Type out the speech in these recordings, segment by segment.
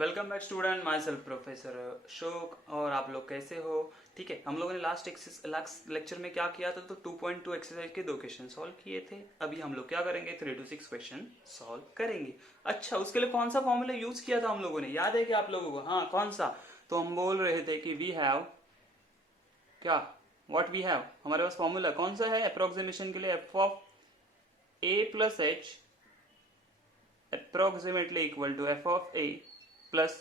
Welcome back student, my self professor Ashok. और आप लोग कैसे हो? ठीक है, हम लोगों ने लास्ट लेक्चर में क्या किया था? तो 2.2 एक्सरसाइज के 2 क्वेश्चन सॉल्व किए थे। अभी हम लोग क्या करेंगे? 3 to 6 क्वेश्चन सॉल्व करेंगे। अच्छा, उसके लिए कौन सा फॉर्मूला यूज किया था हम लोगों ने? याद है कि आप लोगों को? हाँ, कौन सा? तो हम बोल रहे थे कि वी हैव क्या, व्हाट वी हैव, हमारे पास फॉर्मूला कौन सा है अप्रोक्सीमेशन के लिए? F of a plus h approximately equal to f of a plus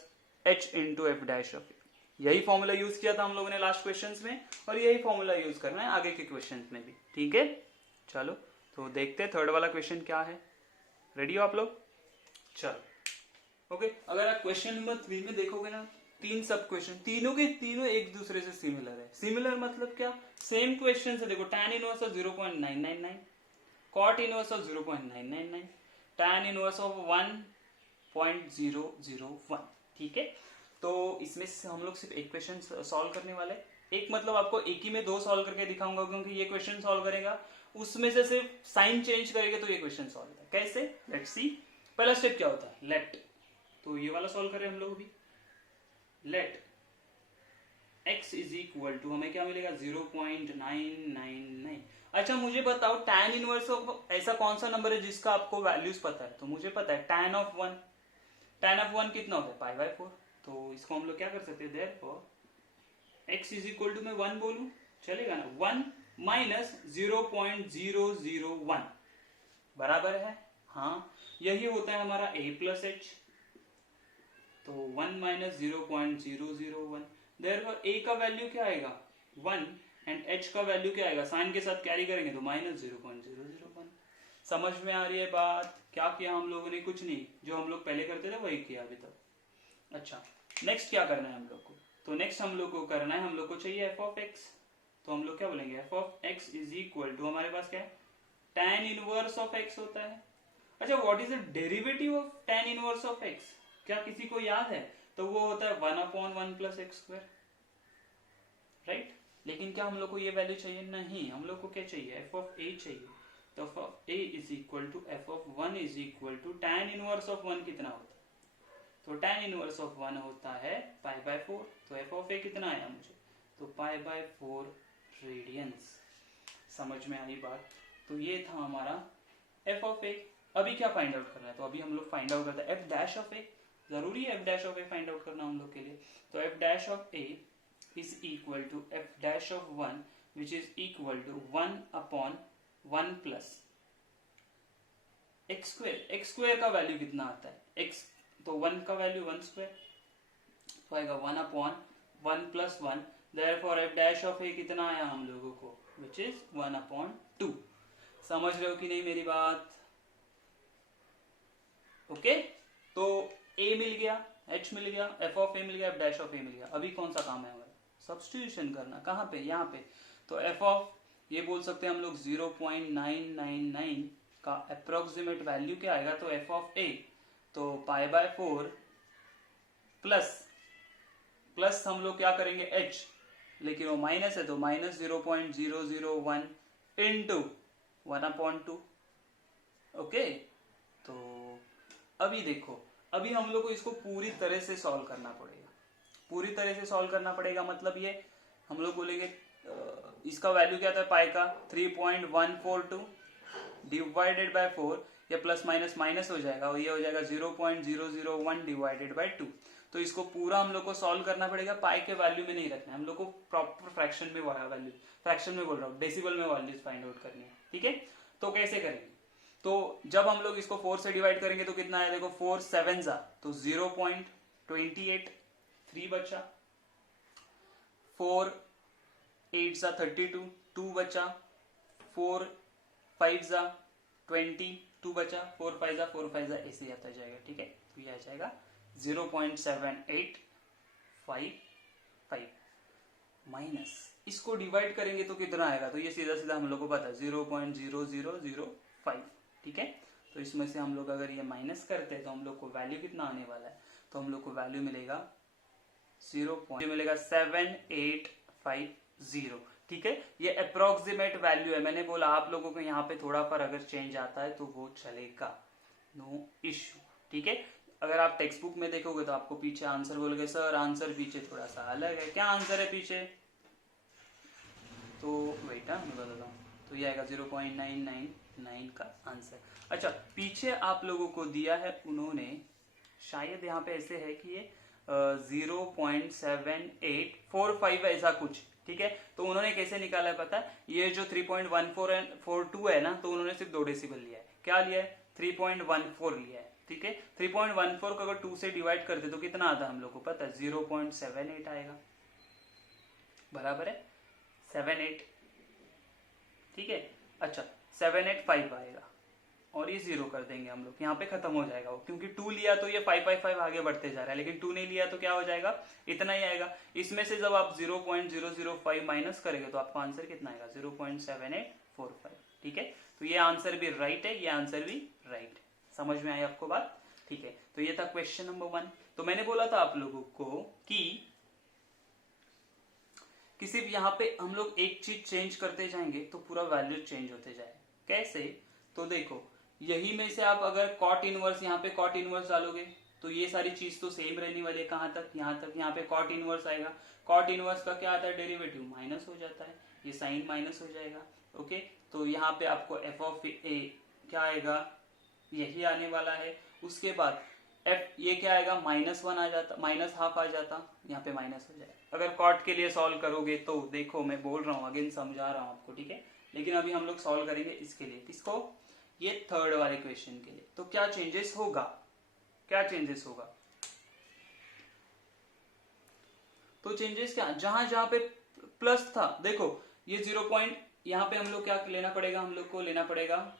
h into f dash of a. यही फॉर्मूला यूज किया था हम लोगों ने लास्ट क्वेश्चंस में, और यही फॉर्मूला यूज करना है आगे के क्वेश्चंस में भी। ठीक है, चलो तो देखते हैं थर्ड वाला क्वेश्चन क्या है। रेडी हो आप लोग? चलो ओके। अगर आप क्वेश्चन नंबर 3 में देखोगे ना, 3 सब क्वेश्चन, तीनों के तीनों एक दूसरे से सिमिलर है। सिमिलर मतलब क्या? सेम क्वेश्चन है। देखो, tan inverse of 0.999, cot inverse of 0.999, tan inverse of 1.001। ठीक है, तो इसमें से हम लोग सिर्फ एक क्वेश्चन सॉल्व करने वाले। एक मतलब आपको एक ही में 2 सॉल्व करके दिखाऊंगा, क्योंकि ये क्वेश्चन सॉल्व करेगा, उसमें से सिर्फ साइन चेंज करेगा तो ये क्वेश्चन सॉल्व है। कैसे? Let's see. पहला स्टेप क्या होता है? लेट। तो ये वाला सॉल्व करें हम लोग भी। Let x is equal to, हमें क्या मिलेगा? 0.999। अच्छा, मुझे बताओ tan इनवर्स ऑफ ऐसा कौन सा नंबर है जिसका आपको वैल्यूज पता है? तो मुझे पता है tan ऑफ 1। tan ऑफ 1 कितना होता है? Pi by 4। तो इसको हम लोग क्या कर सकते हैं? Therefore x is equal to, मैं 1 बोलूं, चलेगा ना? 1 माइनस 0.001 बराबर है, हाँ, यही होता है हमारा a प्लस एच। तो 1 माइनस 0.001, देयरफॉर a का वैल्यू क्या आएगा? 1, एंड h का वैल्यू क्या आएगा? साइन के साथ कैरी करेंगे तो माइनस 0.001। समझ में आ रही है बात? क्या किया हम लोगों ने? कुछ नहीं, जो हम लोग पहले करते थे वही किया अभी तक। अच्छा, नेक्स्ट क्या करना है हम लोग को? तो नेक्स्ट हम लोग को करना है, हम लोग को चाहिए एफ ऑफ एक्स। तो हम लोग क्या बोलेंगे? F of x is equal to, हमारे पास क्या है? tan इनवर्स ऑफ एक्स होता है। अच्छा, what is the derivative of tan inverse of x? क्या किसी को याद है? तो वो होता है 1/1 प्लस एक्स स्क्वायर, राइट? लेकिन क्या हम लोग को ये वैल्यू चाहिए? नहीं, हम लोग को क्या चाहिए? एफ ऑफ ए चाहिए। तो f of a is equal to f of 1 is equal to tan inverse of 1 कितना होता है? तो tan इनवर्स ऑफ 1 होता है पाई बाय 4। तो एफ ऑफ ए कितना आया मुझे? तो पाई बाय 4 रेडियंस। समझ में आई बात? तो ये था हमारा एफ ऑफ ए। अभी क्या फाइंड आउट करना है? तो अभी हम लोग फाइंड आउट करते हैं एफ डैश ऑफ ए। जरूरी है f dash of a find out करना हम लोग के लिए। तो f dash of a is equal to f dash of 1 which is equal to 1/1 plus x square. X square का वैल्यू कितना आता है? एक्स, तो 1 का वैल्यू 1 स्क्वायर, तो आएगा 1/1 plus 1। Therefore f dash of a कितना आया हम लोगों को? Which is 1/2। समझ रहे हो कि नहीं मेरी बात? ओके, तो a मिल गया, h मिल गया, f ऑफ a मिल गया, f डैश ऑफ a मिल गया। अभी कौन सा काम है हमारा? सब्स्टिट्यूशन करना। कहाँ पे? यहाँ पे। तो f ऑफ, ये बोल सकते हैं हम लोग 0.999 का अप्रोक्सीमेट वैल्यू क्या आएगा? तो f ऑफ a, तो पाई बाय 4 प्लस हम लोग क्या करेंगे? h, लेकिन वो माइनस है तो माइनस 0.001 इंटू 1/2। ओके, तो अभी देखो, अभी हम लोग को इसको पूरी तरह से सॉल्व करना पड़ेगा। पूरी तरह से सॉल्व करना पड़ेगा मतलब ये हम लोग बोलेंगे इसका वैल्यू क्या था पाई का? 3.142 डिवाइडेड बाय 4। ये प्लस माइनस माइनस हो जाएगा और ये हो जाएगा 0.001 डिवाइडेड बाय 2। तो इसको पूरा हम लोग को सॉल्व करना पड़ेगा। पाई के वैल्यू में नहीं रखना है हम लोग को, प्रॉपर फ्रैक्शन में वैल्यू, फ्रैक्शन में बोल रहा हूँ, डेसिबल में वैल्यूज फाइंड आउट करनी है। ठीक है, तो कैसे करेंगे? तो जब हम लोग इसको 4 से डिवाइड करेंगे तो कितना है? देखो, 4 7 जा तो 0.28, 3 बचा। 4 8 जा 32, 2 बचा। 4 5 जा 20, 2 बचा। 4 5 जा 4 5 जा, ऐसे आता जाएगा। ठीक है, तो ये आ जाएगा 0.7855 माइनस, इसको डिवाइड करेंगे तो कितना आएगा? तो ये सीधा सीधा हम लोग को पता है 0.0005। ठीक है, तो इसमें से हम लोग अगर ये माइनस करते हैं तो हम लोग को वैल्यू कितना आने वाला है? तो हम लोग को वैल्यू मिलेगा 7850। ठीक है, ये अप्रोक्सीमेट वैल्यू है। मैंने बोला आप लोगों को यहाँ पे थोड़ा पर अगर चेंज आता है तो वो चलेगा, नो इश्यू। ठीक है, अगर आप टेक्स्ट बुक में देखोगे तो आपको पीछे आंसर बोलोगे सर आंसर पीछे थोड़ा सा अलग है, क्या आंसर है पीछे? तो वेट मैं बताता हूँ, तो ये आएगा 0.999 का आंसर। अच्छा, पीछे आप लोगों को दिया है उन्होंने, शायद यहाँ पे ऐसे है कि ये 0.7845 ऐसा कुछ, ठीक है। तो उन्होंने कैसे निकाला है पता है? ये जो 3.1442 है ना, तो उन्होंने सिर्फ 2 डेसिबल लिया है। क्या लिया है? 3.14 लिया है, ठीक है। 3.14 को अगर 2 से डिवाइड करते तो कितना आता है हम लोग को पता है? 0.78 आएगा, बराबर है 78, ठीक है। अच्छा, 785 आएगा और ये 0 कर देंगे हम लोग, यहाँ पे खत्म हो जाएगा वो, क्योंकि 2 लिया तो ये 5 आगे बढ़ते जा रहा है, लेकिन 2 नहीं लिया तो क्या हो जाएगा? इतना ही आएगा। इसमें से जब आप 0.005 माइनस करेंगे तो आपका आंसर कितना आएगा? 0.7845, ठीक है। तो ये आंसर भी राइट है, ये आंसर भी राइट है। समझ में आई आपको बात? ठीक है, तो ये था क्वेश्चन नंबर 1। तो मैंने बोला था आप लोगों को कि किसी भी यहाँ पे हम लोग एक चीज चेंज करते जाएंगे तो पूरा वैल्यू चेंज होते जाए। कैसे? तो देखो, यही में से आप अगर कॉट इनवर्स, यहाँ पे कॉट इनवर्स डालोगे तो ये सारी चीज तो सेम रहने वाली है। कहाँ तक? यहाँ तक। यहाँ पे कॉट इनवर्स आएगा, कॉट इनवर्स का क्या आता है? डेरिवेटिव माइनस हो जाता है, ये साइन माइनस हो जाएगा। ओके, तो यहाँ पे आपको एफ ऑफ ए क्या आएगा? यही आने वाला है। उसके बाद एफ ये क्या आएगा? -1 आ जाता, -½ आ जाता, यहाँ पे माइनस हो जाएगा। अगर कॉट के लिए सॉल्व करोगे तो देखो, मैं बोल रहा हूँ अगेन, समझा रहा हूँ आपको, ठीक है। लेकिन अभी हम लोग सॉल्व करेंगे इसके लिए, किसको? ये थर्ड वाले क्वेश्चन के लिए। तो क्या चेंजेस होगा? क्या चेंजेस होगा? तो चेंजेस क्या, जहां जहां पे प्लस था, देखो ये 0 पॉइंट, यहाँ पे हम लोग क्या लेना पड़ेगा? हम लोग को लेना पड़ेगा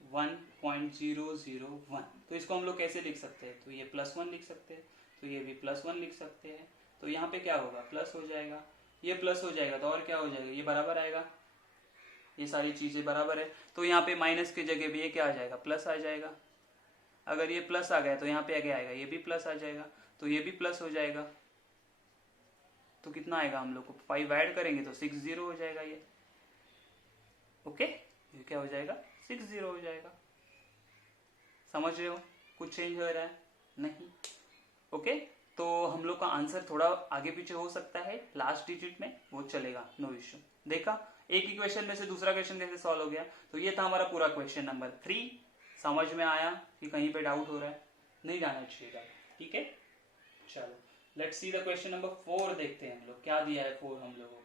1.001। तो इसको हम लोग कैसे लिख सकते हैं? तो ये +1 लिख सकते हैं, तो ये भी +1 लिख सकते हैं। तो यहाँ पे क्या होगा? प्लस हो जाएगा, ये प्लस हो जाएगा तो और क्या हो जाएगा? ये बराबर आएगा, ये सारी चीजें बराबर है। तो यहाँ पे माइनस की जगह भी ये क्या आ जाएगा? प्लस आ जाएगा। अगर ये प्लस आ गया तो यहाँ पे आगे आएगा, ये भी प्लस आ जाएगा, तो ये भी प्लस हो जाएगा। तो कितना आएगा? हम लोग को 5 ऐड करेंगे तो 60 हो जाएगा ये। ओके, ये क्या हो जाएगा? 60 हो जाएगा। समझ रहे हो? कुछ चेंज हो रहा है? नहीं। ओके, तो हम लोग का आंसर थोड़ा आगे पीछे हो सकता है लास्ट डिजिट में, वो चलेगा, नो इश्यू। देखा, एक ही क्वेश्चन में से दूसरा क्वेश्चन कैसे सॉल्व हो गया। तो ये था हमारा पूरा क्वेश्चन नंबर 3। समझ में आया कि कहीं पे डाउट हो रहा है? नहीं जाना चाहिए, ठीक है। चलो let's see the question number 4, देखते हैं हम लोग क्या दिया है 4 हम लोगों को।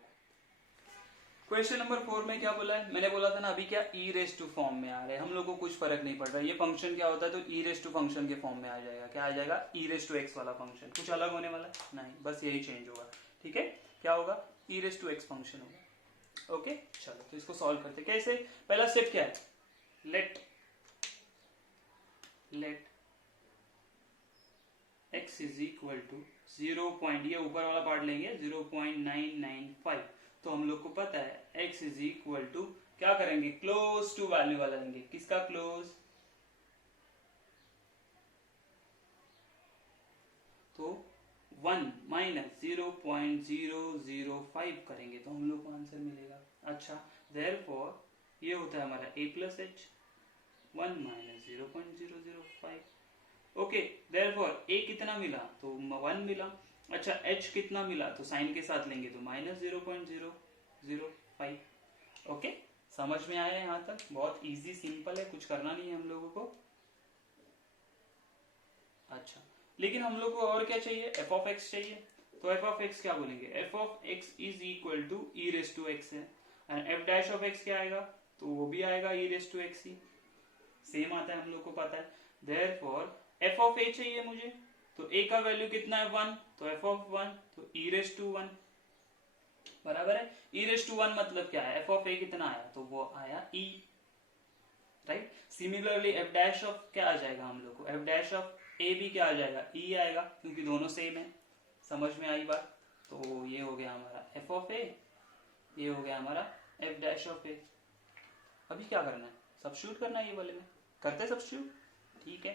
क्वेश्चन नंबर 4 में क्या बोला है? मैंने बोला था ना अभी, क्या ई रेस टू फॉर्म में आ रहा है, हम लोग को कुछ फर्क नहीं पड़ रहा है। ये फंक्शन क्या होता है? तो ई रेस टू फंक्शन के फॉर्म में आ जाएगा। क्या आ जाएगा? ई रेस टू एक्स वाला फंक्शन। कुछ अलग होने वाला नहीं, बस यही चेंज होगा, ठीक है। क्या होगा? ई रेस टू एक्स फंक्शन होगा। ओके, चलो तो इसको सॉल्व करते। कैसे? पहला स्टेप क्या है? Let x is equal to 0. ये ऊपर वाला पार्ट लेंगे 0.995। तो हम लोग को पता है x इज इक्वल टू, क्या करेंगे? क्लोज टू वैल्यू वाला लेंगे। किसका क्लोज? तो 1 माइनस 0.005 करेंगे तो हम लोग को आंसर मिलेगा। अच्छा, देयरफॉर ये होता है हमारा a plus H, 1 minus 0.005। Okay, therefore a कितना मिला? तो 1 मिला। अच्छा, h कितना मिला? तो साइन के साथ लेंगे तो -0.005। ओके, समझ में आया यहाँ तक? बहुत इजी सिंपल है, कुछ करना नहीं है हम लोगों को। अच्छा, लेकिन हम लोग को और क्या चाहिए? f ऑफ x चाहिए। तो f ऑफ x क्या बोलेंगे? f of x is equal to e raise to x है, and f dash of x क्या आएगा? तो वो भी आएगा ई रेस टू एक्स ही, सेम आता है, हम लोग को पता है। देयरफॉर f ऑफ a चाहिए मुझे, तो a का वैल्यू कितना है? 1, तो f ऑफ 1 तो e रेस टू 1, बराबर है। e रेस टू 1 मतलब क्या है? f ऑफ a कितना आया? तो वो आया e, right. Similarly f dash of क्या आ जाएगा हम लोग को? f डैश ऑफ a भी क्या आ जाएगा? e आएगा, क्योंकि दोनों सेम है। समझ में आई बात? तो ये हो गया हमारा f ऑफ a, ये हो गया हमारा f डैश ऑफ a। अभी क्या करना है? सब्स्टिट्यूट करना है ये वाले में, करते सब्स्टिट्यूट, ठीक है।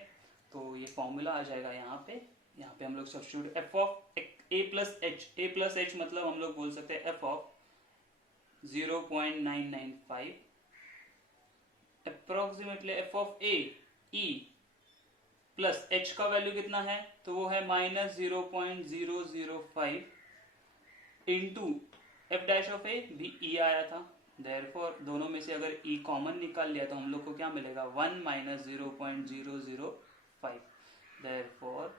तो ये फॉर्मूला आ जाएगा यहाँ पे हम लोग substitute f of a plus H मतलब हम लोग बोल सकते हैं f of 0.995 approximately f of a e plus h का वैल्यू कितना है, तो वो है -0.005 इंटू एफ डैश ऑफ ए, भी ई आया था। देयरफॉर दोनों में से अगर ई कॉमन निकाल लिया तो हम लोग को क्या मिलेगा, 1 माइनस 0.005। देयरफॉर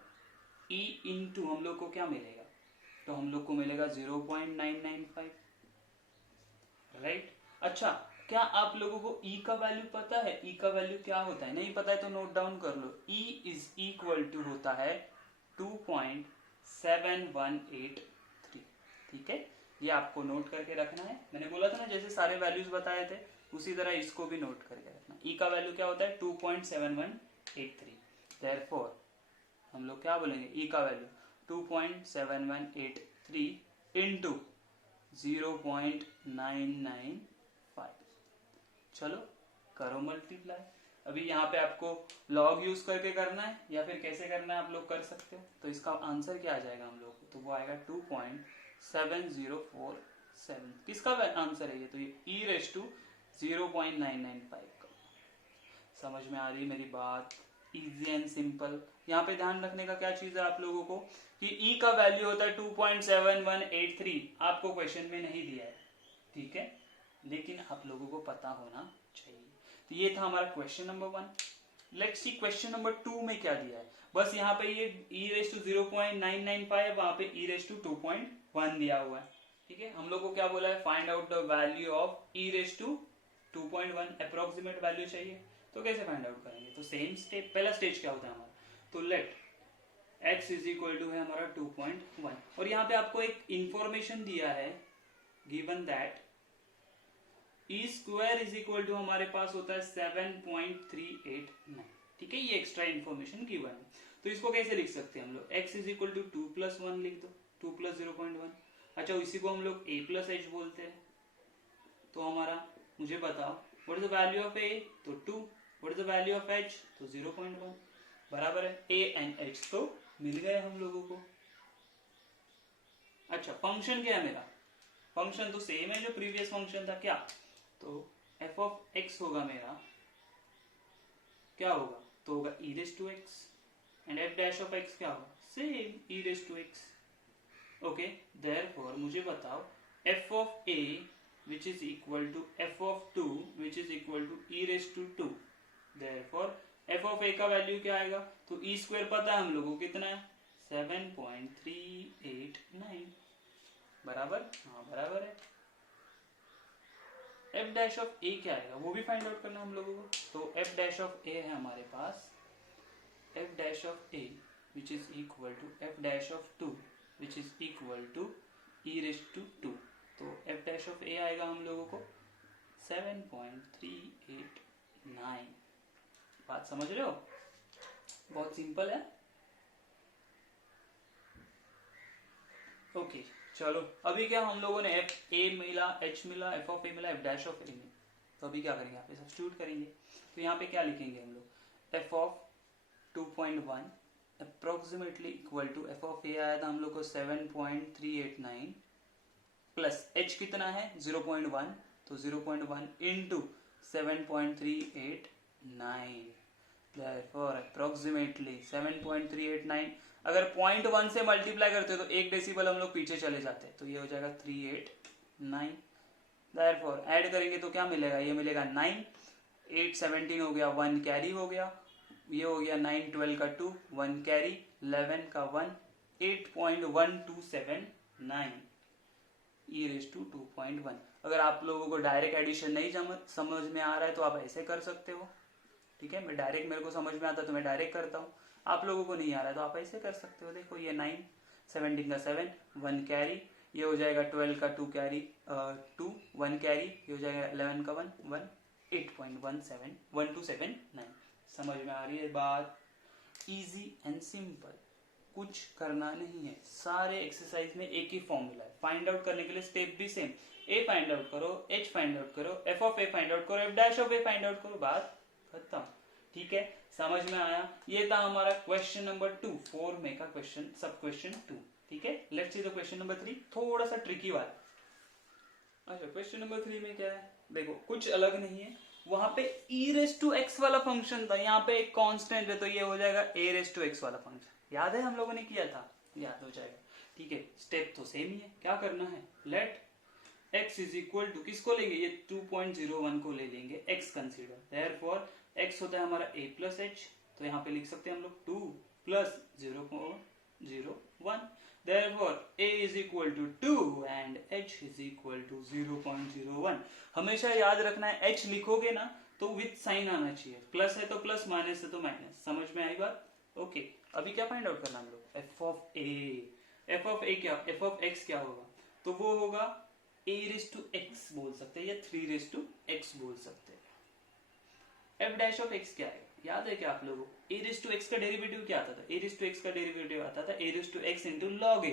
ई इंटू हम लोग को क्या मिलेगा, तो हम लोग को मिलेगा 0.995, राइट। अच्छा, क्या आप लोगों को ई का वैल्यू पता है, ई का वैल्यू क्या होता है, नहीं पता है तो नोट डाउन कर लो। ई इज इक्वल टू होता है 2.7183, ठीक है, ये आपको नोट करके रखना है। मैंने बोला था ना जैसे सारे वैल्यूज बताए थे उसी तरह इसको भी नोट करके रखना। ई का वैल्यू क्या होता है 2.7183। देयरफॉर हम लोग क्या बोलेंगे, ई का वैल्यू 2.7183 इंटू 0.995। चलो करो मल्टीप्लाई। अभी यहाँ पे आपको लॉग यूज करके करना है या फिर कैसे करना है आप लोग कर सकते हो। तो इसका आंसर क्या आ जाएगा हम लोग को, तो वो आएगा 2.7047। किसका आंसर है ये, तो ये ई रेस टू 0.995 का। समझ में आ रही मेरी बात, इजी एंड सिंपल। यहाँ पे ध्यान रखने का क्या चीज है आप लोगों को कि ई का वैल्यू होता है 2.7183, आपको क्वेश्चन में नहीं दिया है, ठीक है, लेकिन आप लोगों को पता होना चाहिए। तो ये था हमारा question number 1। Let's see question number 2 में क्या दिया है। बस यहाँ पे ये ई रेस टू 0.995, वहां पे ई रेस टू 2.1 दिया हुआ है, ठीक है। हम लोग को क्या बोला है, find out the value of e raise to 2.1, approximate value चाहिए। तो कैसे फाइंड आउट करेंगे, तो सेम स्टेप, पहला स्टेज क्या होता है हमारा, तो let x is equal to है हमारा 2.1, और यहाँ पे आपको एक इंफॉर्मेशन दिया है, given that e square is equal to हमारे पास होता है 7.389, ठीक है, ये एक्स्ट्रा इंफॉर्मेशन गिवन है। तो इसको कैसे लिख सकते हैं हम लोग, x इज इक्वल टू 2+1 लिख दो, 2 प्लस 0.1। अच्छा, इसी को हम लोग a प्लस एच बोलते हैं। तो हमारा, मुझे बताओ what is the value of a, तो 2, what is the value of h, तो 0.1, बराबर है a एंड h तो मिल गए हम लोगों को। अच्छा, फंक्शन क्या है मेरा, फंक्शन तो सेम है जो प्रीवियस फंक्शन था, क्या, तो f ऑफ x होगा मेरा, क्या होगा, तो होगा e raise to x, and f dash of x क्या होगा, same e raise to x। Okay, therefore मुझे बताओ f of a which is equal to f of 2 which is equal to e raised to 2, therefore f of a का value क्या आएगा, तो e square पता है हम लोगों को कितना है, 7.389, बराबर, हाँ बराबर है। f डैश ऑफ a क्या आएगा वो भी फाइंड आउट करना हम लोगों को। तो f डैश ऑफ a है हमारे पास f dash of a which is equal to f dash of 2 which is equal to e raised to 2, तो f डैश ऑफ a आएगा हम लोगों को 7.389। बात समझ रहे हो, बहुत सिंपल है। ओके चलो, अभी क्या हम लोगों ने f a मिला, h मिला, f ऑफ a मिला, f डैश ऑफ a मिला, तो अभी क्या करेंगे, यहाँ पे सब्स्टिट्यूट करेंगे। तो यहाँ पे क्या लिखेंगे हम लोग, f of 2.1 approximately equal to f of a आया था हम लोग को 7.389 प्लस h कितना है 0.1, तो 0.1 इंटू 7.389, therefore approximately 7.389। अगर 0.1 से मल्टीप्लाई करते हो तो 1 डेसिबल हम लोग पीछे चले जाते हैं, तो ये हो जाएगा 389। therefore ऐड करेंगे तो क्या मिलेगा, ये मिलेगा 9, 8 17 हो गया, 1 कैरी हो गया, ये हो गया 9 12 का 2, 1 कैरी, 11 का 1, 8.1279 e रेस टू 2.1। अगर आप लोगों को डायरेक्ट एडिशन नहीं समझ में आ रहा है तो आप ऐसे कर सकते हो, ठीक है, मैं डायरेक्ट, मेरे को समझ में आता तो मैं डायरेक्ट करता हूँ, आप लोगों को नहीं आ रहा है तो आप ऐसे कर सकते हो। देखो ये 9 17 का 7, 1 कैरी, ये हो जाएगा 12 का 2 कैरी 2, 1 कैरी, ये हो जाएगा 11 का 1 1, 8.1279। समझ में आ रही है बात, इजी एंड सिंपल, कुछ करना नहीं है, सारे एक्सरसाइज में एक ही फॉर्मूला है। फाइंड आउट करने के लिए स्टेप भी सेम, a फाइंड आउट करो, h फाइंड आउट करो, f of a find out करो, f dash of a find out करो, बात खत्म, ठीक है, समझ में आया। ये था हमारा क्वेश्चन नंबर 2, 4 में का क्वेश्चन, सब क्वेश्चन 2, ठीक है। Let's see the question number 3, थोड़ा सा ट्रिकी वाला। अच्छा, क्वेश्चन नंबर 3 में क्या है, देखो कुछ अलग नहीं है, वहां पे e रेस टू एक्स वाला फंक्शन था, यहाँ पे एक कांस्टेंट है तो ये हो जाएगा a रेस टू एक्स वाला फंक्शन। याद है हम लोगों ने किया था, याद हो जाएगा। ठीक है, स्टेप तो सेम ही है। क्या करना है, let x is equal to, किसको लेंगे, ये 2.01 को ले लेंगे x कंसीडर। देयरफॉर x होता है हमारा a प्लस एच, तो यहाँ पे लिख सकते हैं हम लोग 2 plus 0.01। Therefore a is equal to 2 and h is equal to 0.01। हमेशा याद रखना है, h लिखोगे ना तो विथ साइन आना चाहिए, प्लस है तो प्लस, माइनस है तो माइनस। समझ में आई बात? ओके, अभी क्या फाइंड आउट करना हम लोग, f of a। f of a क्या, f ऑफ x क्या होगा, तो वो होगा a रेस टू x बोल सकते हैं या 3 रेस टू x बोल सकते हैं। f डैश ऑफ x क्या है, याद है क्या आप लोगों को, a रेस टू x का डेरिवेटिव क्या आता था, a रेस टू x का डेरिवेटिव आता था a raise to x into log a।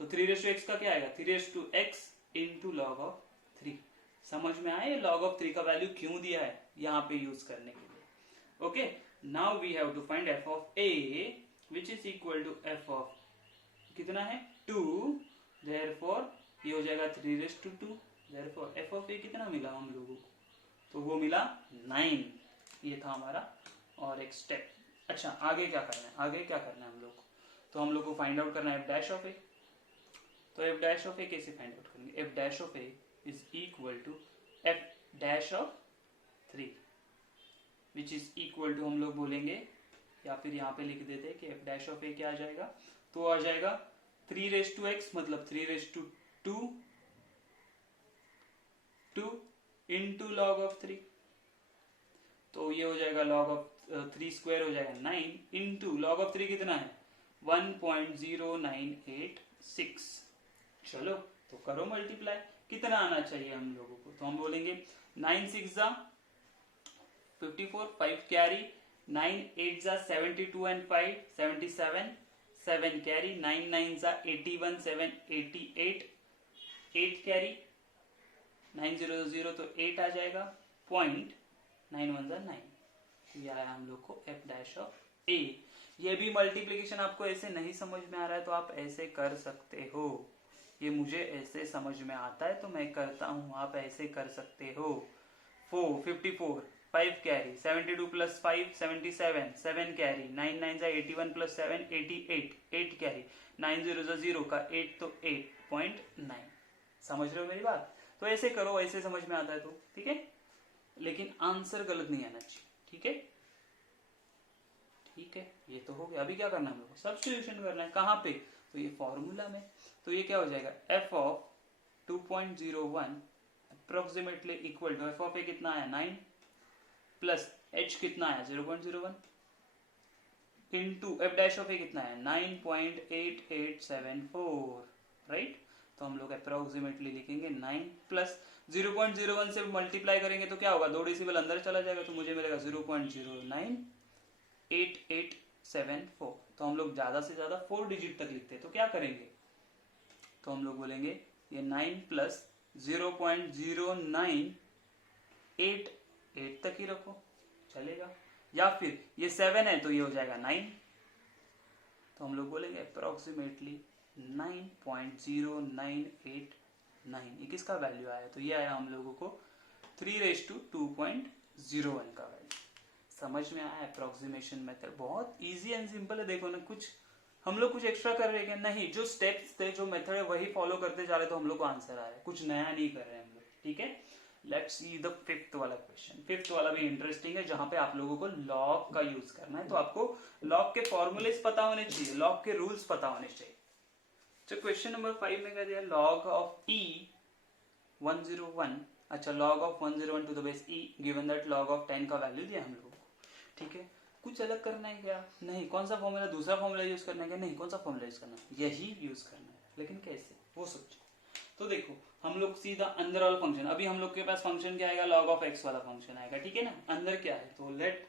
तो 3 रेस टू x का क्या आएगा, 3 raise to x into log of 3। समझ में आए लॉग ऑफ 3 का वैल्यू क्यों दिया है यहाँ पे यूज करने के लिए। Okay, now we have to find f of a which is equal to f of कितना है 2। देयरफॉर ये हो जाएगा 3 raise to 2। Therefore f of a कितना मिला हम लोगों को, तो वो मिला 9। ये था हमारा और एक स्टेप। अच्छा, आगे क्या करना है, आगे क्या करना है हम लोग को, तो हम लोग को फाइंड आउट करना है f डैश ऑफ a। तो f डैश ऑफ a कैसे फाइंड आउट करेंगे, f dash of a is equal to f dash of 3 which is equal to, हम लोग बोलेंगे या फिर यहाँ पे लिख देते हैं कि f डैश ऑफ a क्या आ जाएगा, तो आ जाएगा 3 रेस टू x मतलब 3 raise to 2 into log of 3। तो ये हो जाएगा लॉग ऑफ 3 स्क्वायर हो जाएगा 9 इंटू लॉग ऑफ 3 कितना है 1.0986। चलो तो करो मल्टीप्लाई, कितना आना चाहिए हम लोगों को, तो हम बोलेंगे 9 6 जा 54, 5 कैरी, 9 8 जा 72 एंड 5 77, 7 कैरी, 9 9 जा 81, 7 88, 8 कैरी, 9 0 0 तो 8 आ जाएगा, पॉइंट 9 1 जा 9। ये आया हम लोग को f डैश ऑफ a। ये भी मल्टीप्लिकेशन आपको ऐसे नहीं समझ में आ रहा है तो आप ऐसे कर सकते हो, ये मुझे ऐसे समझ में आता है तो मैं करता हूं, आप ऐसे कर सकते हो। 4 54, 5 कैरी, 72 प्लस 5 77, 7 कैरी, 9 9 जा 81 प्लस 7 88, 8 कैरी, 9 0 जा 0 का 8 तो 8.9। समझ रहे हो मेरी बात, तो ऐसे करो, ऐसे समझ में आता है तो ठीक है, लेकिन आंसर गलत नहीं आना चाहिए। ठीक है, ठीक है, ये तो हो गया। अभी क्या करना है हम लोग को, सब्स्टिट्यूशन करना है। कहाँ पे, तो ये फॉर्मूला में। तो ये क्या हो जाएगा f of 2.01 approximately equal to f of a कितना आया 9 प्लस h कितना आया 0.01 into f dash of a कितना है 9.8874, राइट। तो हम लोग अप्रोक्सीमेटली लिखेंगे 9 प्लस 0.01 से मल्टीप्लाई करेंगे तो क्या होगा, 2 डेसिमल अंदर चला जाएगा तो मुझे मिलेगा 0.0988774। तो हम लोग ज्यादा से ज्यादा 4 डिजिट तक लिखते हैं, तो क्या करेंगे, तो हम लोग बोलेंगे ये 9 प्लस 0.0988 तक ही रखो चलेगा, या फिर ये 7 है तो ये हो जाएगा 9, तो हम लोग बोलेंगे अप्रोक्सीमेटली 9.0989। ये किसका वैल्यू आया, तो ये आया हम लोगों को 3:2.01 का वैल्यू। समझ में आया अप्रोक्सीमेशन मेथड, बहुत इजी एंड सिंपल है। देखो ना, कुछ हम लोग कुछ एक्स्ट्रा कर रहे हैं नहीं, जो स्टेप्स थे जो मेथड है वही फॉलो करते जा रहे तो हम लोग को आंसर आ रहा है, कुछ नया नहीं कर रहे हैं हम लोग। ठीक है, लेट्स सी द 5th वाला क्वेश्चन। 5th वाला भी इंटरेस्टिंग है, जहां पे आप लोगों को लॉग का यूज करना है, तो आपको लॉग के फॉर्मूलेस पता होने चाहिए, लॉग के रूल्स पता होने चाहिए। तो क्वेश्चन नंबर 5 में कह दिया लॉग ऑफ e 101, अच्छा log of 101 to the base e given that log of 10 का वैल्यू दिया हम लोगों को। ठीक है, कुछ अलग करना है क्या, नहीं। कौन सा फॉर्मूला, दूसरा फॉर्मूला यूज करना है क्या, नहीं। कौन सा फॉर्मूला यूज करना है, यही यूज करना है, लेकिन कैसे वो सोचो। तो देखो हम लोग सीधा अंदर वाला फंक्शन, अभी हम लोग के पास फंक्शन क्या आएगा, लॉग ऑफ x वाला फंक्शन आएगा, ठीक है ना। अंदर क्या है, तो let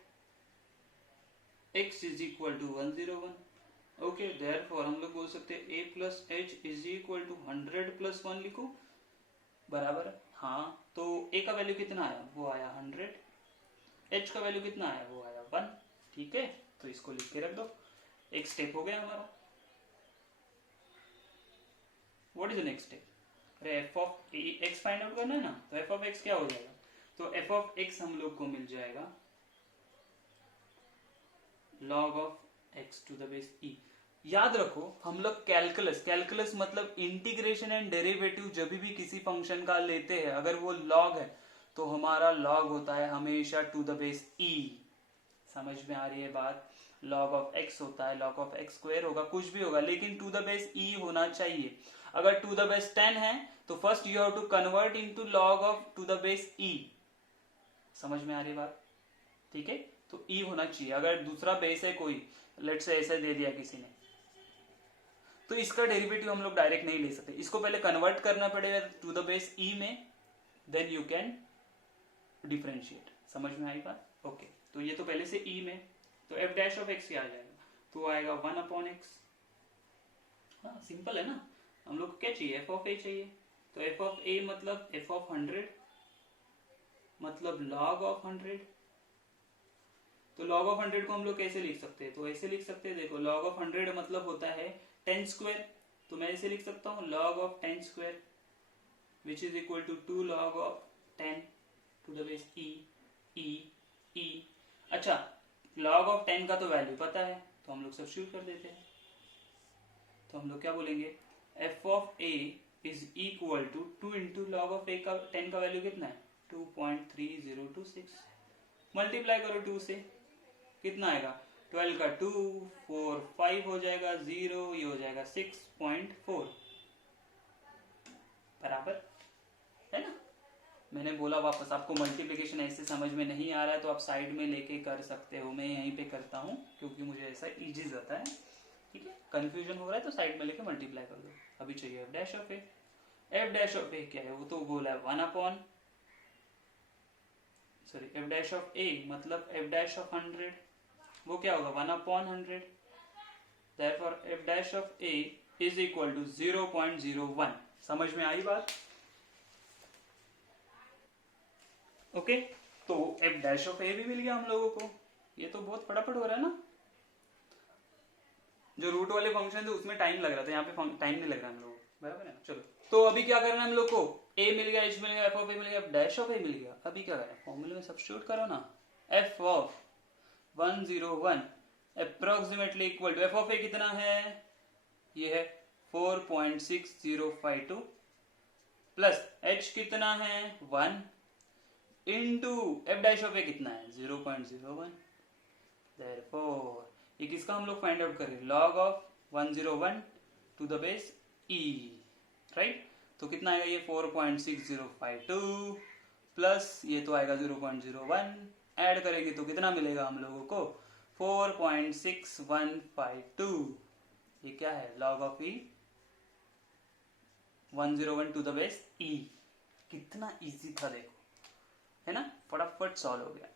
x is equal to 101। Okay, therefore हम लोग बोल सकते हैं a plus h is equal to 100 plus 1 लिखो, बराबर है। हाँ, तो a का वैल्यू कितना आया, वो आया 100, h का वैल्यू कितना आया, वो आया 1। ठीक है, तो इसको लिख के रख दो, एक स्टेप हो गया हमारा। What is the next step, अरे f of x find out करना है ना, तो f ऑफ x क्या हो जाएगा, तो एफ ऑफ एक्स हम लोग को मिल जाएगा log of x to the base e. याद रखो हम लोग कैलकुलस मतलब इंटीग्रेशन एंड डेरिवेटिव जब भी किसी फंक्शन का लेते हैं, अगर वो लॉग है तो हमारा लॉग होता है हमेशा टू द बेस ई। समझ में आ रही है बात? लॉग ऑफ एक्स होता है, लॉग ऑफ एक्स स्क्वायर होगा, कुछ भी होगा, लेकिन टू द बेस ई होना चाहिए। अगर टू द बेस 10 है तो first you have to convert into log of to the base e. समझ में आ रही है बात? ठीक है, तो ई होना चाहिए। अगर दूसरा बेस है कोई, लेट्स से ऐसे दे दिया किसी ने, तो इसका डेरिवेटिव हम लोग डायरेक्ट नहीं ले सकते, इसको पहले कन्वर्ट करना पड़ेगा टू द बेस ई में, देन यू कैन डिफरेंशिएट। समझ में आई बात? ओके, तो ये तो पहले से ई में, तो एफ डैश ऑफ एक्स क्या आ जाएगा? तो आएगा 1/x। हाँ सिंपल है ना। हम लोग क्या चाहिए? एफ ऑफ ए चाहिए। तो एफ ऑफ ए मतलब एफ ऑफ 100 मतलब लॉग ऑफ 100। तो लॉग ऑफ 100 को हम लोग कैसे लिख सकते हैं? तो ऐसे लिख सकते हैं, देखो लॉग ऑफ 100 मतलब होता है 10 स्क्वायर। तो मैं ऐसे लिख सकता हूँ log of 10 square which is equal to 2 log of 10 to the base e e e. अच्छा, लॉग ऑफ 10 का तो वैल्यू पता है, तो हम लोग सब्स्टिट्यूट कर देते हैं। तो हम लोग क्या बोलेंगे? F of a is equal to 2 into log of a का 10 का वैल्यू कितना है? 2.3026। मल्टीप्लाई करो 2 से, कितना आएगा? 12 का 2 4 5 हो जाएगा, 0 ये हो जाएगा 6.4 बराबर है ना। मैंने बोला वापस, आपको मल्टीप्लिकेशन ऐसे समझ में नहीं आ रहा है तो आप साइड में लेके कर सकते हो, मैं यहीं पे करता हूँ क्योंकि मुझे ऐसा इजी जाता है। ठीक है, कंफ्यूजन हो रहा है तो साइड में लेके मल्टीप्लाई कर दो। अभी चाहिए f dash of a. F dash of a क्या है? वो तो बोला है 1 एफ डैश ऑफ ए मतलब एफ डैश ऑफ 100, वो क्या होगा? 1/100। Therefore f dash of a is equal to 0.01। समझ में आई बात? ओके, तो एफ डैश ऑफ ए भी मिल गया हम लोगों को। ये तो बहुत फटाफट हो रहा है ना। जो रूट वाले फंक्शन थे उसमें टाइम लग रहा था, यहाँ पे टाइम नहीं लग रहा हम लोग, बराबर है ना। चलो, तो अभी क्या करना है हम लोग को? ए मिल गया, एच मिल गया, एफ ऑफ ए मिल गया, एफ डैश ऑफ ए मिल गया। अभी क्या करें? फॉर्मूले में सब्स्टिट्यूट करो ना। F of 101 approximately equal to, f of a कितना है? ये है 4.6052 प्लस एच कितना है? 1 into f dash of a कितना है? 0.01। देयरफॉर ये किसका हम लोग फाइंड आउट करें? Log of 101 to the base e, right. तो कितना आएगा ये? 4.6052 प्लस ये तो आएगा 0.01, ऐड करेंगे तो कितना मिलेगा हम लोगों को? 4.6152। ये क्या है? Log of e 101 to the base e. कितना इजी था देखो, है ना। फटाफट सॉल्व हो गया,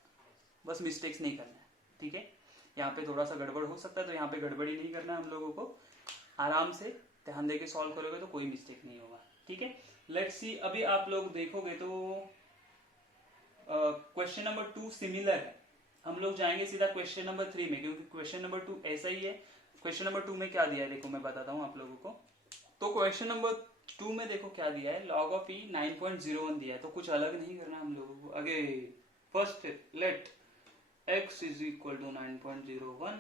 बस मिस्टेक्स नहीं करना है। ठीक है, यहाँ पे थोड़ा सा गड़बड़ हो सकता है तो यहाँ पे गड़बड़ी नहीं करना है हम लोगों को। आराम से ध्यान देके सॉल्व करोगे तो कोई मिस्टेक नहीं होगा। ठीक है, लेट्स सी। अभी आप लोग देखोगे तो क्वेश्चन नंबर 2 सिमिलर है। हम लोग जाएंगे सीधा क्वेश्चन नंबर 3 में, क्योंकि क्वेश्चन नंबर 2 ऐसा ही है। क्वेश्चन नंबर 2 में क्या दिया है देखो, मैं बताता हूँ आप लोगों को। तो क्वेश्चन नंबर 2 में देखो क्या दिया है, log ऑफ ई 9.01 दिया है, तो कुछ अलग नहीं करना हम लोगों को। आगे first let x is equal to 9.01,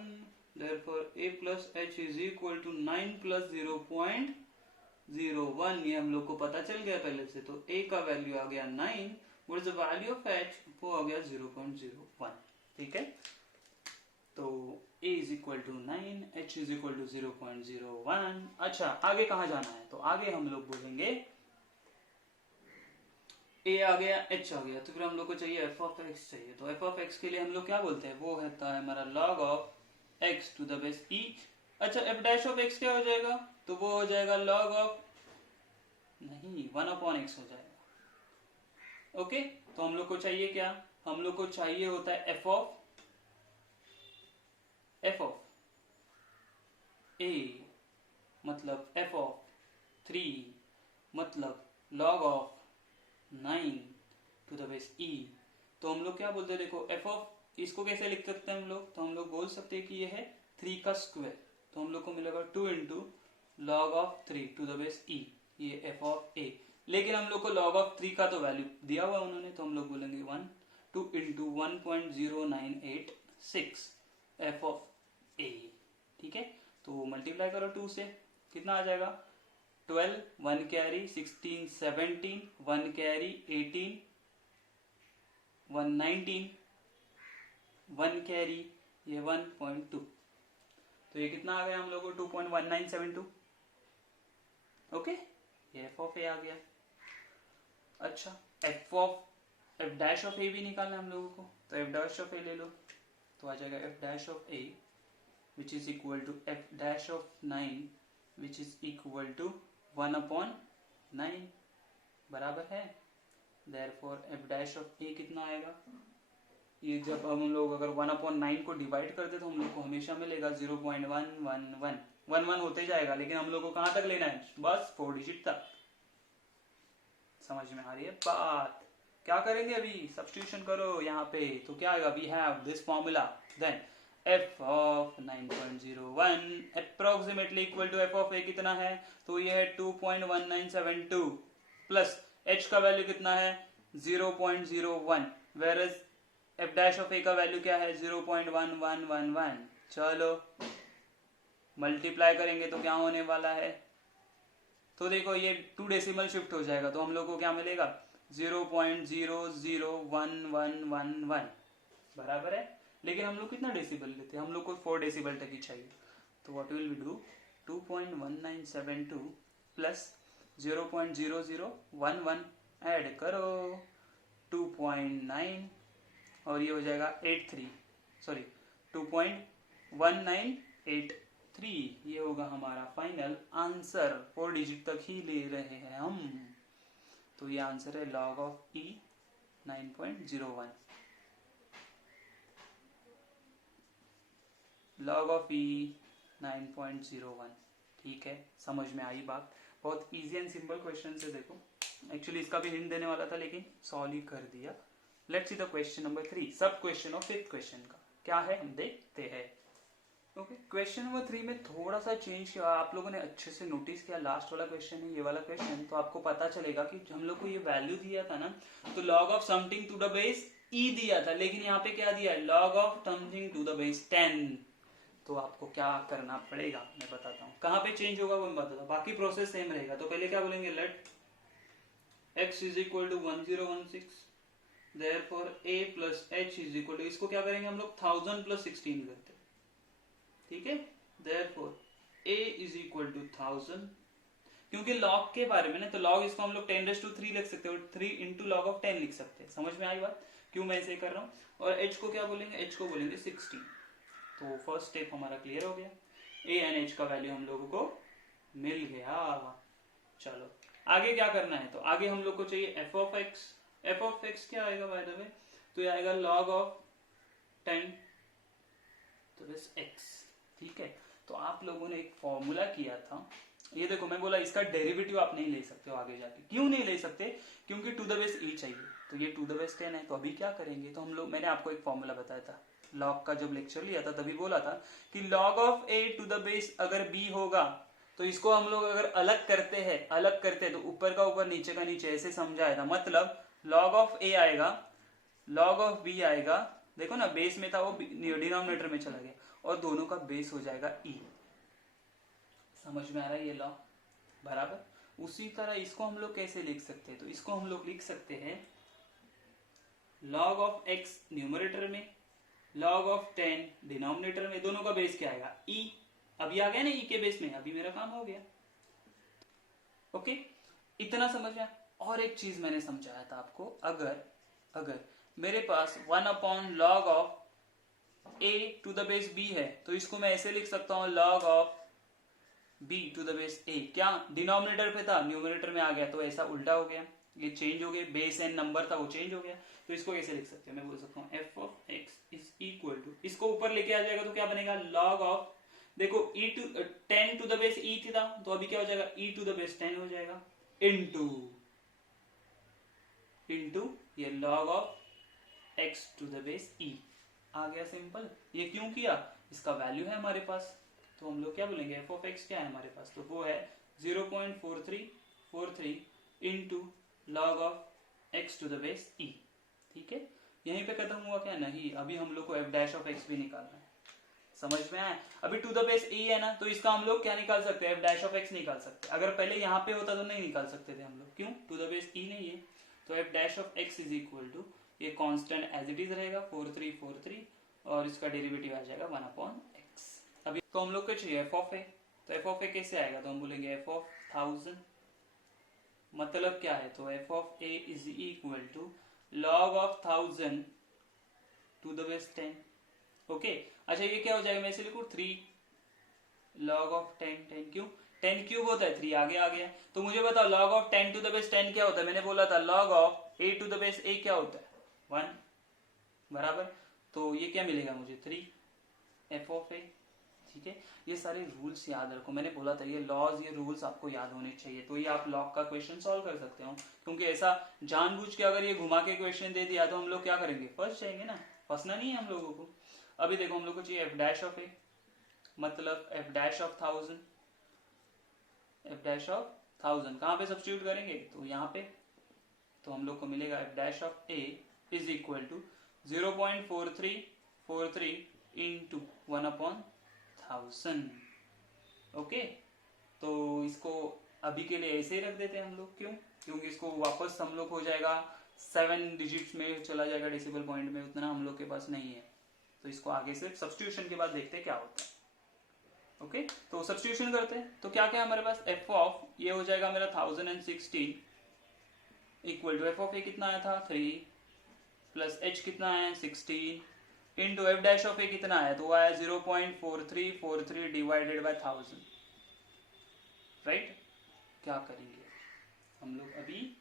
therefore a plus h is equal to 9 plus 0.01। ये हम लोग को पता चल गया पहले से। तो a का वैल्यू आ गया 9, what is the value of h? वो आ गया 0.01। ठीक है, तो a is equal to 9, h is equal to 0.01। अच्छा, आगे कहाँ जाना है? तो आगे हम लोग बोलेंगे a आ गया, h आ गया, तो फिर हम लोग को चाहिए f ऑफ x चाहिए। तो f ऑफ x के लिए हम लोग क्या बोलते हैं? वो होता है हमारा log of x to the base e। अच्छा, f डैश ऑफ x क्या हो जाएगा? तो वो हो जाएगा log ऑफ, नहीं 1/x हो जाएगा। ओके, तो हम लोग को चाहिए क्या? हम लोग को चाहिए होता है f ऑफ a मतलब f ऑफ 3 मतलब log of 9 to the base e। तो हम लोग क्या बोलते हैं देखो, f ऑफ, इसको कैसे लिख सकते हैं हम लोग? तो हम लोग बोल सकते हैं कि ये है 3 का स्क्वायर। तो हम लोग को मिलेगा 2 into log of 3 to the base e, ये f ऑफ a। लेकिन हम लोग को log ऑफ 3 का तो वैल्यू दिया हुआ उन्होंने, तो हम लोग बोलेंगे 1 2 इंटू 1.0986 एफ ऑफ ए। ठीक है, तो मल्टीप्लाई करो 2 से, कितना आ जाएगा 12, 1 कैरी 16 17, 1 कैरी 18, 1 19, 1 कैरी ये 1.2, तो ये कितना आ गया हम लोग को 2.1972। ओके, ये एफ ऑफ ए आ गया। अच्छा, एफ डैश ऑफ ए भी निकालना है हम लोगों को, तो एफ डैश ऑफ ए ले लो, तो आ जाएगा f dash of a which is equal to f dash of 9 which is equal to 1/9 बराबर है। Therefore f dash of a कितना आएगा, ये जब हम लोग अगर 1/9 को डिवाइड करते तो हम लोग को हमेशा मिलेगा 0.111, 1 होते जाएगा, लेकिन हम लोग को कहां तक लेना है, बस 4 डिजिट तक। समझ में आ रही है बात? क्या करेंगे अभी, सब्स्टिट्यूशन करो यहाँ पे, तो क्या आएगा, we have this formula, then f of 9.01 approximately equal to f of a कितना है, तो ये है 2.1972 प्लस h का वैल्यू कितना है 0.01, where f dash of a का वैल्यू क्या है 0.1111। चलो मल्टीप्लाई करेंगे तो क्या होने वाला है, तो देखो ये 2 डेसिमल शिफ्ट हो जाएगा, तो हम लोग को क्या मिलेगा 0.001111 बराबर है। लेकिन हम लोग कितना डेसिबल लेते हैं, हम लोग को 4 डेसिबल तक ही चाहिए, तो what will we do 2.1972 plus 0.0011 add करो 2.9 और ये हो जाएगा 2.1983, ये होगा हमारा फाइनल आंसर। 4 डिजिट तक ही ले रहे हैं हम, तो ये आंसर है log of e 9.01, log of e 9.01। ठीक है, समझ में आई बात? बहुत इजी एंड सिंपल क्वेश्चन है। देखो एक्चुअली इसका भी हिंट देने वाला था लेकिन सॉल्व ही कर दिया। Let's see the question number 3, सब क्वेश्चन ऑफ 5th क्वेश्चन का क्या है हम देखते हैं। ओके, क्वेश्चन नंबर 3 में थोड़ा सा चेंज किया, आप लोगों ने अच्छे से नोटिस किया, लास्ट वाला क्वेश्चन है ये वाला क्वेश्चन, तो आपको पता चलेगा कि हम लोग को ये वैल्यू दिया था ना, तो log of something to the base e दिया था, लेकिन यहाँ पे क्या दिया है log of something to the base 10। तो आपको क्या करना पड़ेगा मैं बताता हूँ, कहाँ पे चेंज होगा वो मैं बताता हूँ, बाकी प्रोसेस सेम रहेगा। तो पहले क्या बोलेंगे, let x is equal to 1016, therefore a plus h is equal to, इसको क्या करेंगे हम लोग 1000 प्लस 16 करते हैं, ठीक है। Therefore a is equal to 1000, क्योंकि log के बारे में ना, तो log इसको हम लोग 10⁻³ लिख सकते हो, 3 इंटू लॉग ऑफ 10 लिख सकते हैं। समझ में आई बात, क्यों मैं ऐसे कर रहा हूँ। और h को क्या बोलेंगे, h को बोलेंगे 16। तो फर्स्ट स्टेप हमारा क्लियर हो गया, a एंड h का वैल्यू हम लोगों को मिल गया। चलो आगे क्या करना है, तो आगे हम लोग को चाहिए f of x। f of x क्या आएगा बाय द वे, तो ये आएगा log ऑफ 10 तो बस x। ठीक है, तो आप लोगों ने एक फॉर्मूला किया था, ये देखो मैं बोला इसका डेरिवेटिव आप नहीं ले सकते हो आगे जाके। क्यों नहीं ले सकते, क्योंकि टू द बेस e चाहिए, तो ये टू द बेस 10 है। तो अभी क्या करेंगे, तो हम लोग, मैंने आपको एक फॉर्मूला बताया था लॉग का, जब लेक्चर लिया था तभी बोला था कि log of a to the base अगर b होगा तो इसको हम लोग अगर अलग करते हैं तो ऊपर का ऊपर नीचे का नीचे, ऐसे समझाया था। मतलब log ऑफ a आएगा, log ऑफ b आएगा, देखो ना बेस में था वो डिनोमिनेटर में चला गया, और दोनों का बेस हो जाएगा e। समझ में आ रहा है ये लॉ बराबर। उसी तरह इसको हम लोग कैसे लिख सकते हैं, तो इसको हम लोग लिख सकते हैं log ऑफ x न्यूमरेटर में, log ऑफ 10 डिनोमिनेटर में, दोनों का बेस क्या आएगा e। अभी आ गया ना e के बेस में, अभी मेरा काम हो गया। ओके, इतना समझ में। और एक चीज मैंने समझाया था आपको, अगर मेरे पास 1/log of a to the base b है, तो इसको मैं ऐसे लिख सकता हूं log of b to the base a। क्या डिनोमिनेटर पे था, न्यूमरेटर में आ गया, तो ऐसा उल्टा हो गया, ये चेंज हो गया, बेस एंड नंबर था वो चेंज हो गया। तो इसको कैसे लिख सकते हैं, मैं बोल सकता हूँ f of x is equal to, इसको ऊपर लेके आ जाएगा तो क्या बनेगा log ऑफ, देखो e to 10 to the base e थी था, तो अभी क्या हो जाएगा e टू द बेस 10 हो जाएगा, इनटू ये log of x to the base e आ गया। सिंपल। ये क्यों किया, इसका वैल्यू है हमारे पास, तो हम लोग क्या बोलेंगे f ऑफ x क्या है हमारे पास, तो वो है 0.4343 into log of x to the base e. ठीक है, यहीं पे खत्म हुआ क्या? नहीं, अभी हम लोग को एफ डैश ऑफ एक्स भी निकालना है। समझ में आया? अभी टू द बेस ई है ना, तो इसका हम लोग क्या निकाल सकते हैं? एफ डैश ऑफ एक्स निकाल सकते हैं। अगर पहले यहाँ पे होता तो नहीं निकाल सकते थे हम लोग। क्यों? टू द बेस ई नहीं है। तो f dash of x is equal to, ये कांस्टेंट एज इट इज रहेगा 4343, और इसका डेरिवेटिव आ जाएगा 1/x। अभी तो हम लोग को चाहिए एफ ऑफ ए, तो एफ ऑफ ए कैसे आएगा? तो हम बोलेंगे एफ ऑफ 1000, मतलब क्या है? तो f of a is equal to log of 1000 to the base 10। Okay, अच्छा ये क्या हो जाएगा? मैं इसे लिखूं 3 लॉग ऑफ 10। क्यों? 10 क्यूब होता है, 3 आगे आ गया। तो मुझे बताओ log of 10 to the base 10 क्या होता है? मैंने बोला था log of a to the base a क्या होता है? 1 बराबर। तो ये क्या मिलेगा मुझे? 3 एफ ऑफ ए। ठीक है, ये सारे रूल्स याद रखो। मैंने बोला था ये लॉज, ये रूल्स आपको याद होने चाहिए, तो ये आप लॉग का क्वेश्चन सॉल्व कर सकते हो। क्योंकि ऐसा जानबूझ के अगर ये घुमा के क्वेश्चन दे दिया तो हम लोग क्या करेंगे? फंस जाएंगे ना, फंसना नहीं है हम लोगों को। अभी देखो हम लोग को चाहिए एफ डैश ऑफ ए, मतलब F dash of 1000। F dash of 1000 कहाँ पे सब्स्टिट्यूट करेंगे? तो यहाँ पे। तो हम लोग को मिलेगा f dash of a is equal to 0.4343 into 1/1000। Okay, तो इसको अभी के लिए ऐसे ही रख देते हैं हम लोग। क्यों? क्योंकि इसको वापस हम लोग हो जाएगा 7 डिजिट्स में चला जाएगा डेसिबल पॉइंट में, उतना हम लोग के पास नहीं है। तो इसको आगे से सब्स्टिट्यूशन के बाद देखते हैं क्या होता है। ओके, तो सब्स्टिट्यूशन करते हैं। तो क्या क्या है हमारे पास? एफ ऑफ ये हो जाएगा मेरा 1016 equal to f of a कितना आया था? 3 प्लस एच कितना है? 16 into f dash of a कितना आया? तो वो आया 0.4343 डिवाइडेड बाय 1000। राइट, क्या करेंगे हम लोग अभी?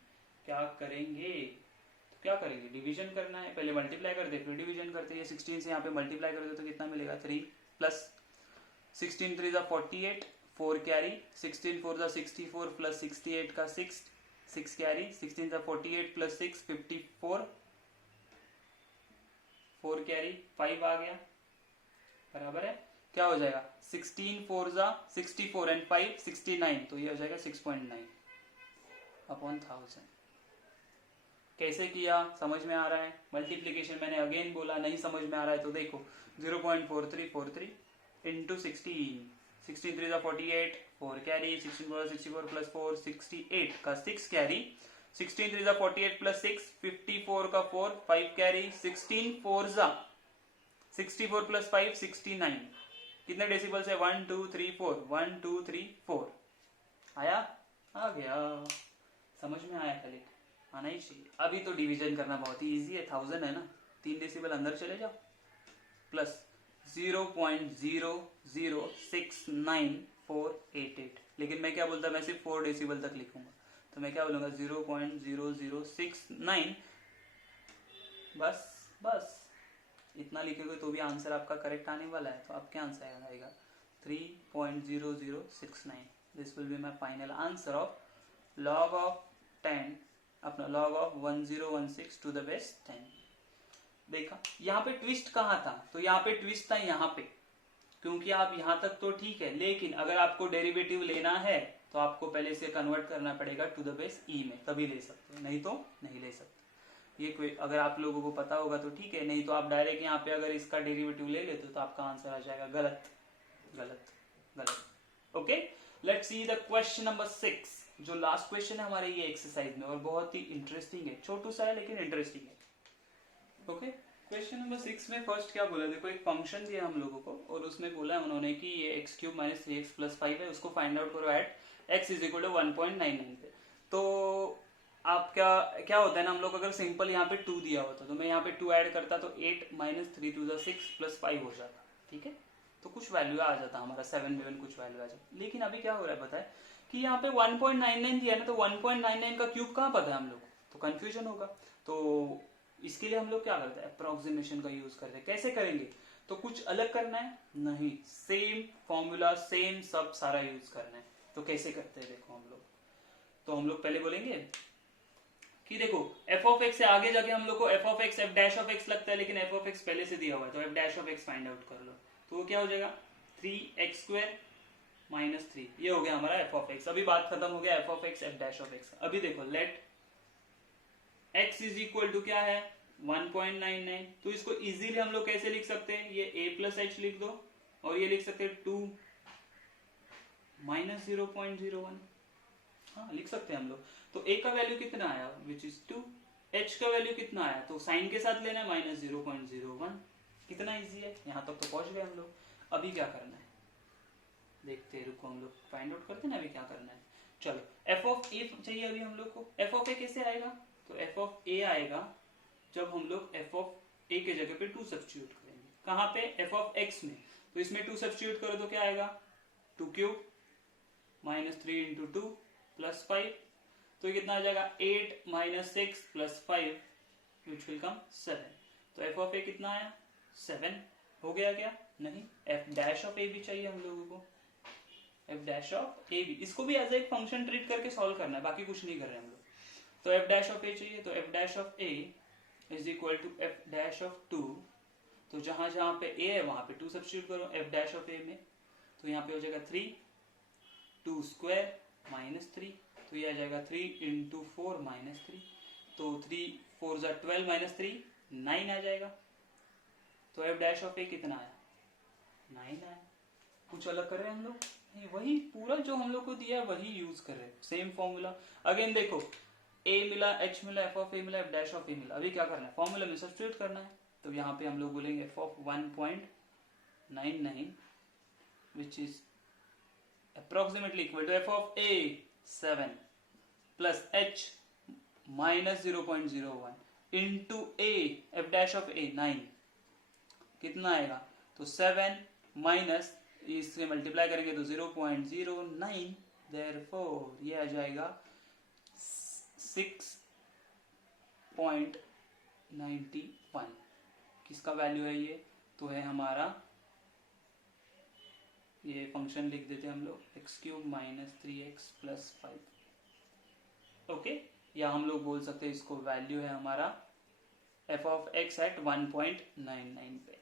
क्या करेंगे? तो क्या करेंगे? डिवीजन करना है। पहले मल्टीप्लाई करते फिर डिवीजन करते हैं। 16 से यहाँ पे मल्टीप्लाई करते तो कितना मिलेगा? 3 प्लस 16 3 48, 4 कैरी, 16 4 64 प्लस 68 का 6 कैरी, 16 48 प्लस 6 54, 4 कैरी, 5 आ गया, बराबर है। क्या हो जाएगा? 16 4 64 एंड 5 69, तो ये हो जाएगा 6.9 अपॉन 1000। कैसे किया? समझ में आ रहा है? मल्टीप्लीकेशन मैंने अगेन बोला, नहीं समझ में आ रहा है तो देखो 0.4343 इंटू 16, 16 3 48, 4 कैरी, 16 4 64 प्लस 4 68 का 6 कैरी, 16 3 48 प्लस 6 54 का 4 5 कैरी, 16 4 64 प्लस 5 69। कितने डेसिबल से? 1 2 3 4, 1 2 3 4 आया? आ गया। समझ में आया? खाली आना ही चाहिए। अभी तो डिवीजन करना बहुत ही इजी है, 1000 है ना, 3 डेसिबल अंदर चले जाओ, प्लस 0.006948, लेकिन मैं क्या बोलता? मैं सिर्फ 4 डेसिबल तक लिखूंगा, तो मैं क्या बोलूंगा? 0.0069। बस इतना लिखोगे तो भी आंसर आपका करेक्ट आने वाला है। तो आपका आंसर आएगा 3.0069। This will be my final answer of log of 10, अपना log of 1016 to the base 10। देखा यहाँ पे ट्विस्ट कहाँ था? तो यहाँ पे ट्विस्ट था यहाँ पे, क्योंकि आप यहाँ तक तो ठीक है, लेकिन अगर आपको डेरिवेटिव लेना है तो आपको पहले से कन्वर्ट करना पड़ेगा टू द बेस ई में, तभी ले सकते हो, नहीं तो नहीं ले सकते। ये कोई अगर आप लोगों को पता होगा तो ठीक है, नहीं तो आप डायरेक्ट यहाँ पे अगर इसका डेरिवेटिव ले लेते हो तो आपका आंसर आ जाएगा गलत गलत गलत। Okay, let's see the question number 6, जो लास्ट क्वेश्चन है हमारे ये एक्सरसाइज में, और बहुत ही इंटरेस्टिंग है। छोटू सा है लेकिन इंटरेस्टिंग है। ओके, क्वेश्चन नंबर 6 में फर्स्ट क्या बोला? देखो एक फंक्शन दिया हम लोगों को और उसमें बोला है उन्होंने कि ये x³ - 3x + 5 है, उसको फाइंड आउट करो एट x = 1.99 पे। तो आप क्या होता है ना, हम लोग अगर सिंपल यहाँ पे 2 दिया होता तो मैं यहाँ पे 2 ऐड करता तो 8 - 3 × 6 + 5 हो जाता। ठीक है, तो कुछ वैल्यू आ जाता हमारा 7 कुछ वैल्यू आ जाता। लेकिन अभी क्या हो रहा है पता है कि यहाँ पे 1.99 दिया ना, तो 1.99 का क्यूब कहाँ पता है हम लोग को, तो कंफ्यूजन होगा। तो इसके लिए हम लोग क्या करते हैं? अप्रोक्सीमेशन का यूज करते हैं। कैसे करेंगे? तो कुछ अलग करना है? नहीं, सेम फॉर्मूला, सेम सब सारा यूज करना है। तो कैसे करते हैं देखो हम लोग। तो हम लोग पहले बोलेंगे कि देखो f ऑफ x से आगे जाके हम लोग को f of x f dash of x लगता है, लेकिन f ऑफ x पहले से दिया हुआ है, तो f dash of x find out कर लो। तो वो क्या हो जाएगा? 3x² -3, ये हो गया हमारा एफ ऑफ एक्स। अभी बात खत्म हो गया f of x f dash of x. अभी देखो let x is equal to क्या है 1.99। तो इसको इजीली हम लोग कैसे लिख सकते हैं, ये a प्लस एच लिख दो और ये लिख सकते हैं 2 माइनस 0.01। हाँ लिख सकते हैं हम लोग। तो a का वैल्यू कितना आया विच इज 2, h का वैल्यू कितना आया तो साइन के साथ लेना है -0.01। कितना इजी है, यहाँ तक तो पहुंच गए हम लोग। अभी क्या करना है देखते हैं, रुको हम लोग फाइंड आउट करते हैं ना अभी क्या करना है। चलो एफ ऑफ ए चाहिए अभी हम लोग को। एफ ऑफ ए कैसे आएगा, तो एफ ऑफ ए आएगा जब हम लोग एफ ऑफ ए के जगह पे 2 सब्स्टिट्यूट करेंगे। कहाँ पे, एफ ऑफ एक्स में। तो इसमें 2 सब्स्टिट्यूट करो तो क्या आएगा 2 क्यूब -3 इंटू 2 प्लस 5। तो कितना आ जाएगा 8 minus 6 plus 5 which will come 7। तो एफ ऑफ ए कितना आया 7। हो गया क्या, नहीं, एफ डैश ऑफ ए भी चाहिए हम लोगों को। एफ डैश ऑफ ए भी, इसको भी एज एक फंक्शन ट्रीट करके सॉल्व करना है, बाकी कुछ नहीं कर रहे हम लोग। तो एफ डैश ऑफ ए चाहिए, तो f dash of a is equal to f dash of 2। तो जहां जहां पे ए है वहां पे 2 सब्स्टिट्यूट करो एफ डैश ऑफ ए में। तो यहाँ पे हो जाएगा 3 2 स्क्वायर -3। तो ये आ जाएगा 3 इंटू 4 -3। तो 3 4 जा 12 -3 9 आ जाएगा। तो एफ डैश ऑफ ए कितना आया 9 आया। कुछ अलग कर रहे हैं हम लोग नहीं, वही पूरा जो हम लोग को दिया है वही यूज कर रहे हैं, सेम फॉर्मूला। अगेन देखो a मिला, h मिला, f ऑफ a मिला, f डैश ऑफ a मिला। अभी क्या करना है, फॉर्मूला में सब्स्टिट्यूट करना है। तो यहाँ पे हम लोग बोलेंगे f of 1.99 which is approximately equal to f of a 7 plus h -0.01 into a f dash of a 9। कितना आएगा, तो 7 माइनस इससे मल्टीप्लाई करेंगे तो 0.09, देयरफॉर ये आ जाएगा 6.91। किसका वैल्यू है ये, तो है हमारा, ये फंक्शन लिख देते हैं हम लोग x³ -3x प्लस 5। ओके, या हम लोग बोल सकते हैं इसको वैल्यू है हमारा f ऑफ x एट 1.99 पे।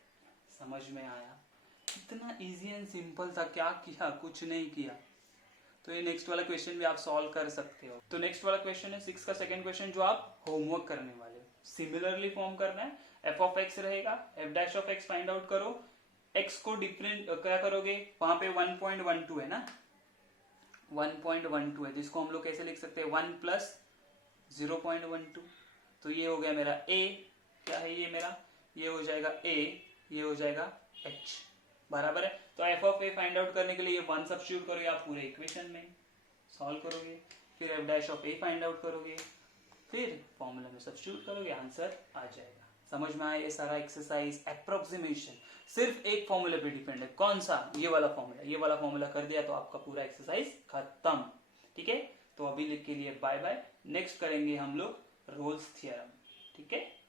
समझ में आया, इतना इजी एंड सिंपल था, क्या किया, कुछ नहीं किया। तो ये नेक्स्ट वाला क्वेश्चन भी आप सॉल्व कर सकते हो। तो नेक्स्ट वाला क्वेश्चन है 6 का सेकंड क्वेश्चन, जो आप होमवर्क करने वाले हो। सिमिलरली फॉर्म करना है, एफ ऑफ एक्स रहेगा, F dash of x find out करो। एक्स को डिफरेंट क्या करोगे, वहां पे 1.12 है ना, 1.12 है, जिसको हम लोग कैसे लिख सकते हैं 1 प्लस 0.12। तो ये हो गया मेरा a, क्या है ये मेरा, ये हो जाएगा a, ये हो जाएगा h, बराबर है। तो f of a find out करने के लिए 1 सब्स्टिट्यूट करोगे आप पूरे इक्वेशन में, सॉल्व करोगे, फिर F dash of a find out करोगे, फिर फॉर्मूला में सब्स्टिट्यूट करोगे, आंसर आ जाएगा। समझ में आया ये सारा एक्सरसाइज, अप्रोक्सीमेशन सिर्फ एक फॉर्मूला पे डिपेंड है। कौन सा, ये वाला फॉर्मूला। ये वाला फॉर्मूला कर दिया तो आपका पूरा एक्सरसाइज खत्म। ठीक है, तो अभी के लिए बाय बाय। नेक्स्ट करेंगे हम लोग रोल्स थ्योरम। ठीक है।